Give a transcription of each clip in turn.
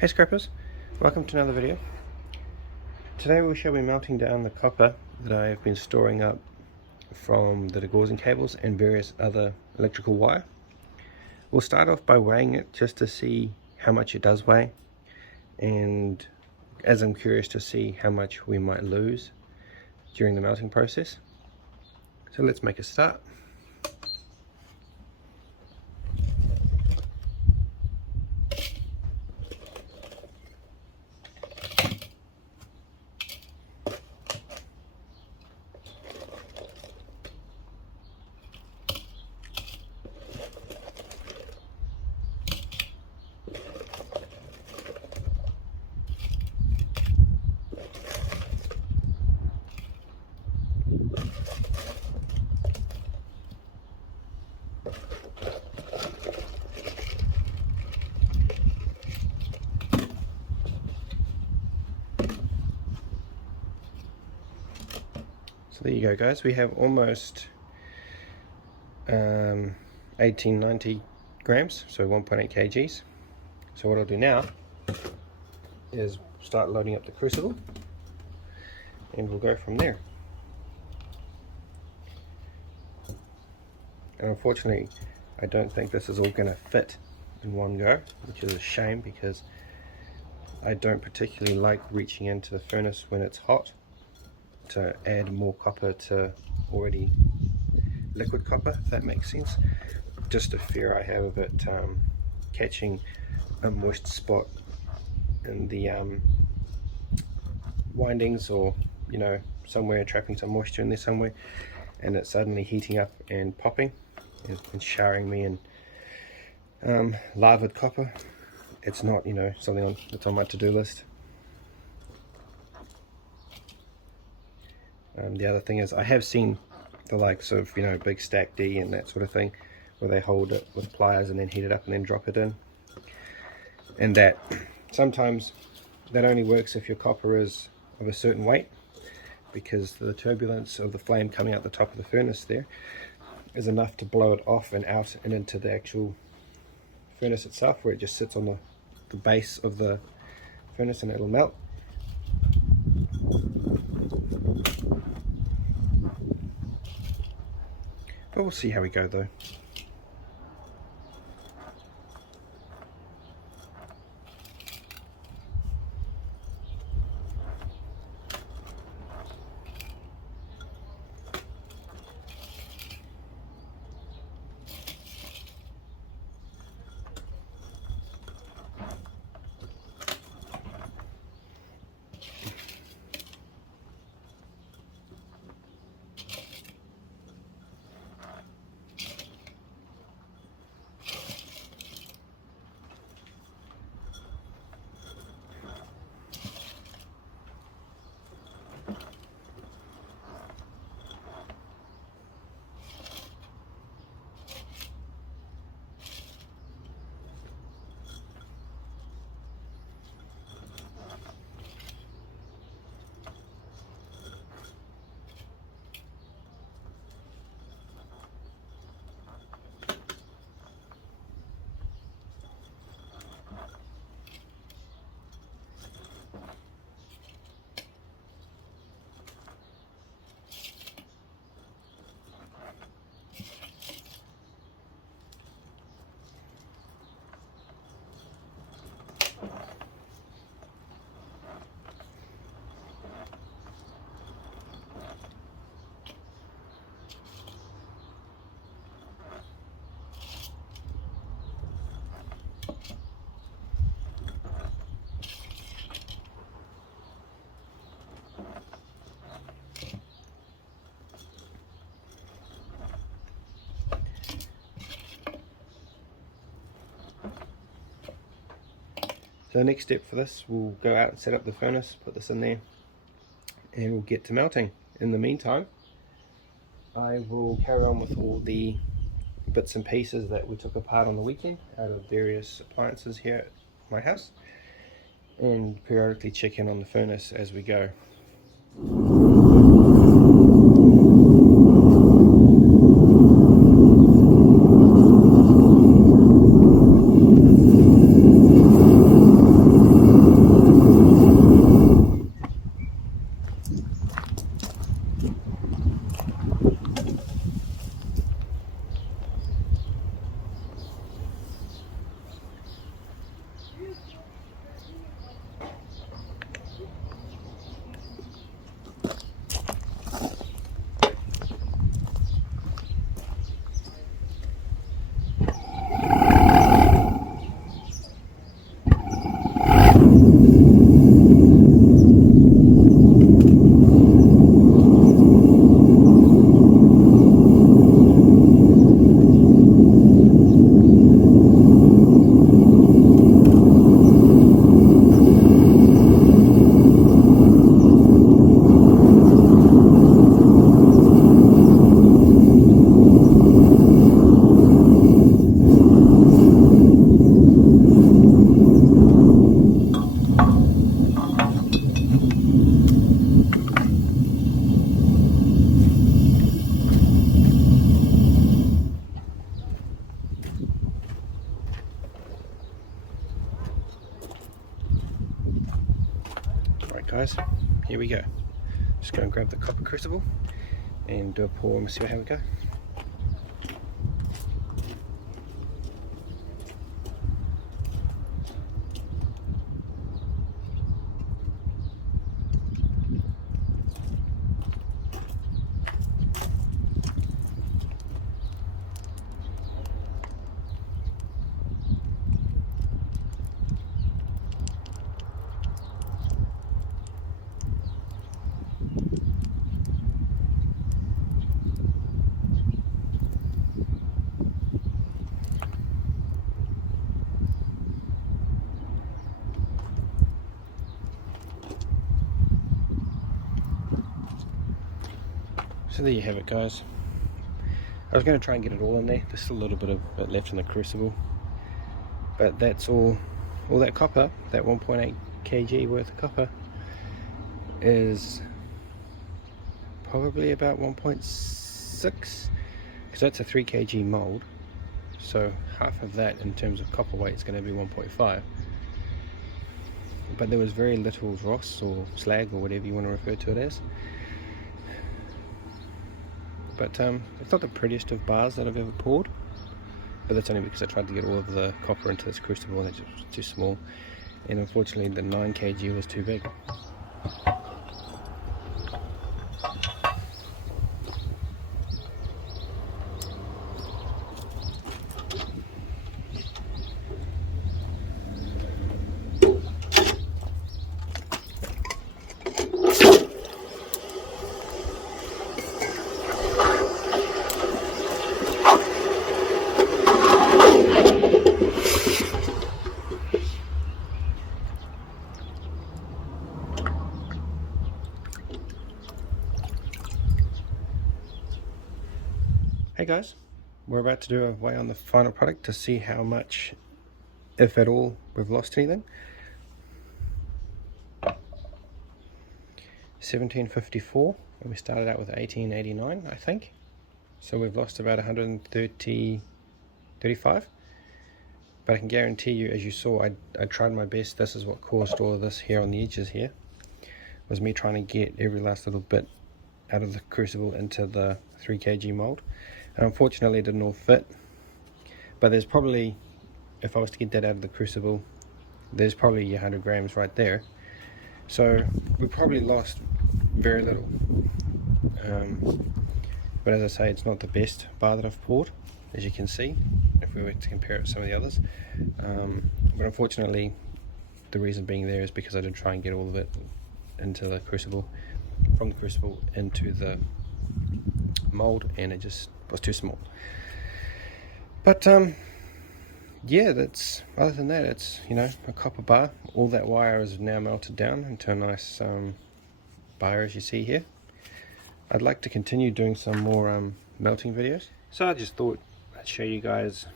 Hey scrappers, welcome to another video. Today we shall be melting down the copper that I have been storing up from the gaussing cables and various other electrical wire. We'll start off by weighing it just to see how much it does weigh, and as I'm curious to see how much we might lose during the melting process. So let's make a start. So there you go guys, we have almost 1890 grams, so 1.8 kgs. So what I'll do now is start loading up the crucible and we'll go from there. And unfortunately I don't think this is all going to fit in one go, which is a shame because I don't particularly like reaching into the furnace when it's hot to add more copper to already liquid copper, if that makes sense. Just a fear I have of it catching a moist spot in the windings, or you know, somewhere, trapping some moisture in there somewhere, and it suddenly heating up and popping and showering me in lavaed copper. It's not, you know, something that's on my to-do list. The other thing is, I have seen the likes of, you know, Big Stack D and that sort of thing, where they hold it with pliers and then heat it up and then drop it in. And that sometimes that only works if your copper is of a certain weight, because the turbulence of the flame coming out the top of the furnace there is enough to blow it off and out and into the actual furnace itself, where it just sits on the base of the furnace and it'll melt. But we'll see how we go though. So the next step for this, we'll go out and set up the furnace, put this in there, and we'll get to melting. In the meantime, I will carry on with all the bits and pieces that we took apart on the weekend out of various appliances here at my house, and periodically check in on the furnace as we go. Right guys, here we go. Just go and grab the copper crucible and do a pour and see how we go. So there you have it guys. I was going to try and get it all in there, there's still a little bit of it left in the crucible, but that's all that copper, that 1.8 kg worth of copper is probably about 1.6, because that's a 3 kg mold, so half of that in terms of copper weight is going to be 1.5, but there was very little dross or slag or whatever you want to refer to it as. But it's not the prettiest of bars that I've ever poured, but that's only because I tried to get all of the copper into this crucible and it's just too small, and unfortunately the 9 kg was too big. Hey guys, we're about to do a weigh on the final product to see how much, if at all, we've lost anything. 1754, and we started out with 1889, I think. So we've lost about 135. But I can guarantee you, as you saw, I tried my best. This is what caused all of this here on the edges here, was me trying to get every last little bit out of the crucible into the 3 kg mold. And unfortunately it didn't all fit, but there's probably, if I was to get that out of the crucible, there's probably 100 grams right there. So we probably lost very little, but as I say, it's not the best bar that I've poured, as you can see, if we were to compare it to some of the others. But unfortunately, the reason being there is because I did try and get all of it into the crucible, from the crucible into the mold, and it just was too small. But yeah, that's, other than that, it's, you know, a copper bar. All that wire is now melted down into a nice bar, as you see here. I'd like to continue doing some more melting videos, so I just thought I'd show you guys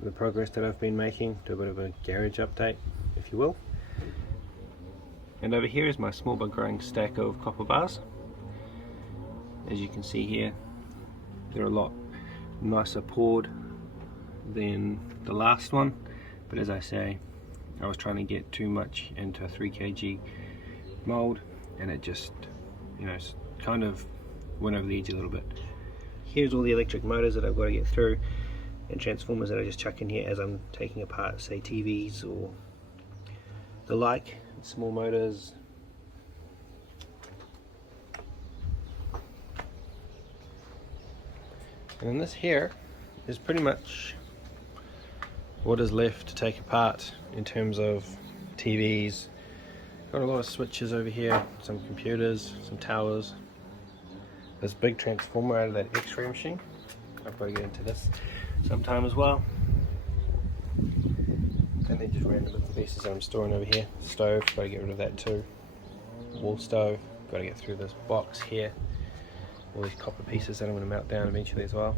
the progress that I've been making, do a bit of a garage update, if you will. And over here is my small but growing stack of copper bars. As you can see here, they're a lot nicer poured than the last one, but as I say, I was trying to get too much into a 3 kg mold, and it just, you know, kind of went over the edge a little bit. Here's all the electric motors that I've got to get through, and transformers that I just chuck in here as I'm taking apart, say, TVs or the like, small motors. And then this here is pretty much what is left to take apart in terms of TVs. Got a lot of switches over here, some computers, some towers. This big transformer out of that X-ray machine. I've got to get into this sometime as well. And then just random bits and pieces that I'm storing over here. Stove, got to get rid of that too. Wall stove, got to get through this box here. All these copper pieces that I'm going to melt down eventually as well.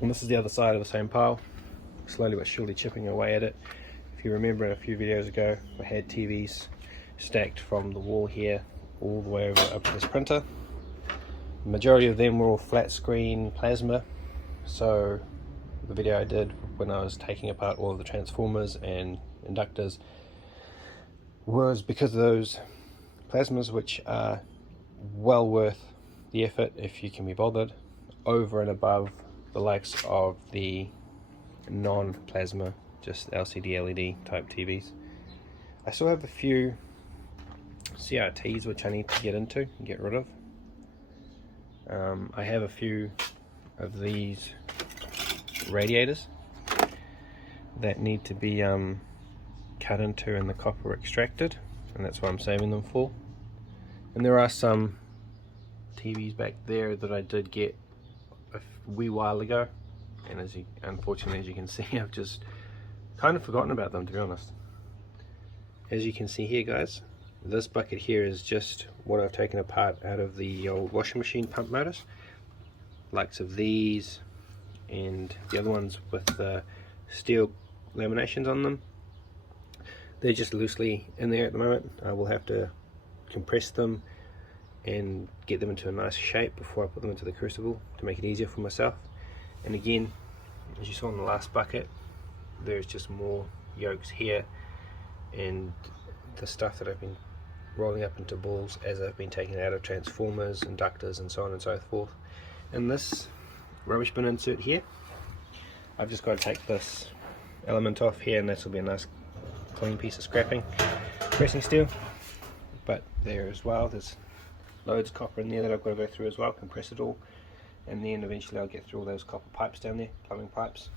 And this is the other side of the same pile, slowly but surely chipping away at it. If you remember, in a few videos ago, I had TVs stacked from the wall here all the way over up to this printer. The majority of them were all flat screen plasma, so the video I did when I was taking apart all of the transformers and inductors was because of those plasmas, which are well worth the effort if you can be bothered, over and above the likes of the non-plasma, just LCD LED type TVs. I still have a few CRTs which I need to get into and get rid of. I have a few of these radiators that need to be cut into and the copper extracted, and that's what I'm saving them for. And there are some TVs back there that I did get a wee while ago, and unfortunately, as you can see, I've just kind of forgotten about them, to be honest. As you can see here, guys, this bucket here is just what I've taken apart out of the old washing machine pump motors, likes of these and the other ones with the steel laminations on them. They're just loosely in there at the moment. I will have to compress them and get them into a nice shape before I put them into the crucible to make it easier for myself. And again, as you saw in the last bucket, there's just more yolks here and the stuff that I've been rolling up into balls as I've been taking it out of transformers, inductors, and so on and so forth. And this rubbish bin insert here, I've just got to take this element off here, and this will be a nice clean piece of scrapping pressing steel. But there as well, there's loads of copper in there that I've got to go through as well, compress it all, and then eventually I'll get through all those copper pipes down there, plumbing pipes.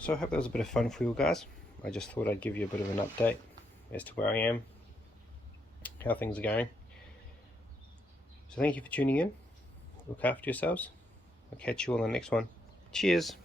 So I hope that was a bit of fun for you guys. I just thought I'd give you a bit of an update as to where I am, how things are going. So thank you for tuning in. Look after yourselves. I'll catch you all on the next one. Cheers.